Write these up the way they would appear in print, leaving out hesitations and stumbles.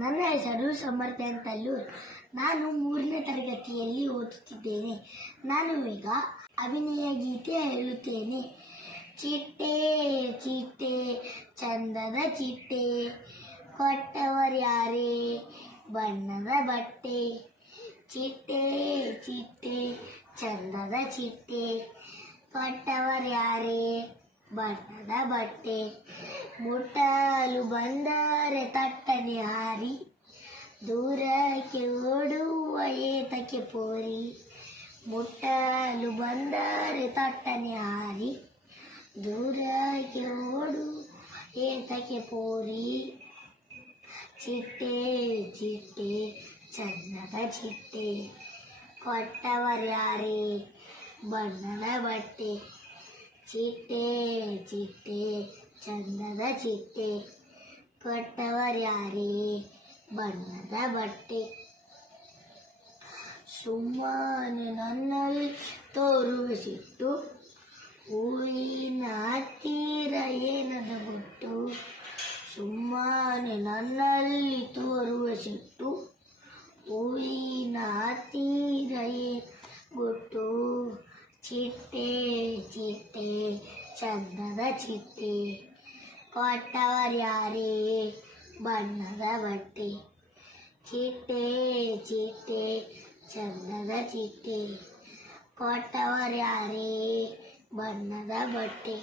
ನನ್ನ ಹೆಸರು ಸಮರ್ಥ ಅಂತಲ್ಲೂರ್. ನಾನು 3ನೇ ತರಗತಿಯಲ್ಲಿ ಓದುತ್ತಿದ್ದೇನೆ. ನಾನು ಈಗ ಅಭಿನಯ ಗೀತೆ ಹೇಳುತ್ತೇನೆ. ಚಿಟ್ಟೆ ಚಿಟ್ಟೆ ಚಂದದ ಚಿಟ್ಟೆ, ಕೊಟ್ಟವರ್ಯಾರೇ ಬಣ್ಣದ ಬಟ್ಟೆ. ಚಿಟ್ಟೆ ಚಿಟ್ಟೆ ಚಂದದ ಚಿಟ್ಟೆ, ಕೊಟ್ಟವರ್ಯಾರೇ ಬಣ್ಣದ ಬಟ್ಟೆ. ಮುಟ್ಟಲು ಬಂದರೆ ತಟ್ಟನೆ ಹಾರಿ, ದೂರಕ್ಕೆ ಓಡುವ ಏತಕ್ಕೆ ಪೋರಿ. ಮುಟ್ಟಲು ಬಂದರೆ ತಟ್ಟನೆ ಹಾರಿ, ದೂರಕ್ಕೆ ಓಡುವ ಏತಕ್ಕೆ ಪೋರಿ. ಚಿಟ್ಟೆ ಚಿಟ್ಟೆ ಚಂದದ ಚಿಟ್ಟೆ, ಕೊಟ್ಟವರ್ಯಾರೇ ಬಣ್ಣದ ಬಟ್ಟೆ. ಚಿಟ್ಟೆ ಚಿಟ್ಟೆ ಚಂದದ ಚಿಟ್ಟೆ, ಕೊಟ್ಟವರ್ಯಾರೇ ಬಣ್ಣದ ಬಟ್ಟೆ. ಸುಮ್ಮನೆ ನನ್ನಲ್ಲಿ ತೋರುವ ಸಿಟ್ಟು, ಹೂವಿನ ಹತ್ತಿರ ಏನದ ಗುಟ್ಟು. ಸುಮ್ಮನೆ ನನ್ನಲ್ಲಿ ತೋರುವ ಸಿಟ್ಟು, ಹೂವಿನ ಹತ್ತಿರ ಗುಟ್ಟು. ಚಿಟ್ಟೆ ಚಿಟ್ಟೆ ಚಂದದ ಚಿಟ್ಟೆ, ಕೊಟ್ಟವರ್ಯಾರೇ ಬಣ್ಣದ ಬಟ್ಟೆ. ಚಿಟ್ಟೆ ಚಿಟ್ಟೆ ಚಂದದ ಚಿಟ್ಟೆ, ಕೊಟ್ಟವರ್ಯಾರೇ ಬಣ್ಣದ ಬಟ್ಟೆ.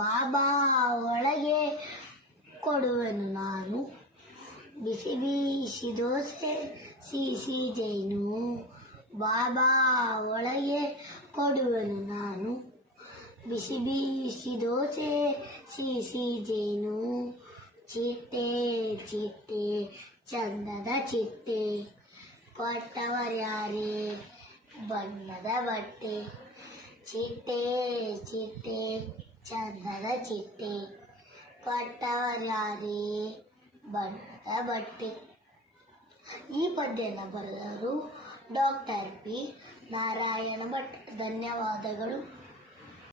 ಬಾಬಾ ಒಳಗೆ ಕೊಡುವೆನು ನಾನು, ಬಿಸಿ ಬಿಸಿ ದೋಸೆ ಸಿಹಿ ಜೇನು. ಬಾಬಾ ಒಳಗೆ ಕೊಡುವೆನು ನಾನು, ಬಿಸಿ ಬಿಸಿ ದೋಸೆ ಸಿಹಿ ಜೇನು. ಚಿಟ್ಟೆ ಚಿಟ್ಟೆ ಚಂದದ ಚಿಟ್ಟೆ, ಕೊಟ್ಟವರ್ಯಾರೇ ಬಣ್ಣದ ಬಟ್ಟೆ. ಚಿಟ್ಟೆ ಚಿಟ್ಟೆ ಚಂದದ ಚಿಟ್ಟೆ, ಕೊಟ್ಟವರ್ಯಾರೇ ಬಣ್ಣದ ಬಟ್ಟೆ. ಈ ಪದ್ಯನ ಬರೆದರು ಡಾಕ್ಟರ್ ಪಿ. ನಾರಾಯಣ ಭಟ್. ಧನ್ಯವಾದಗಳು.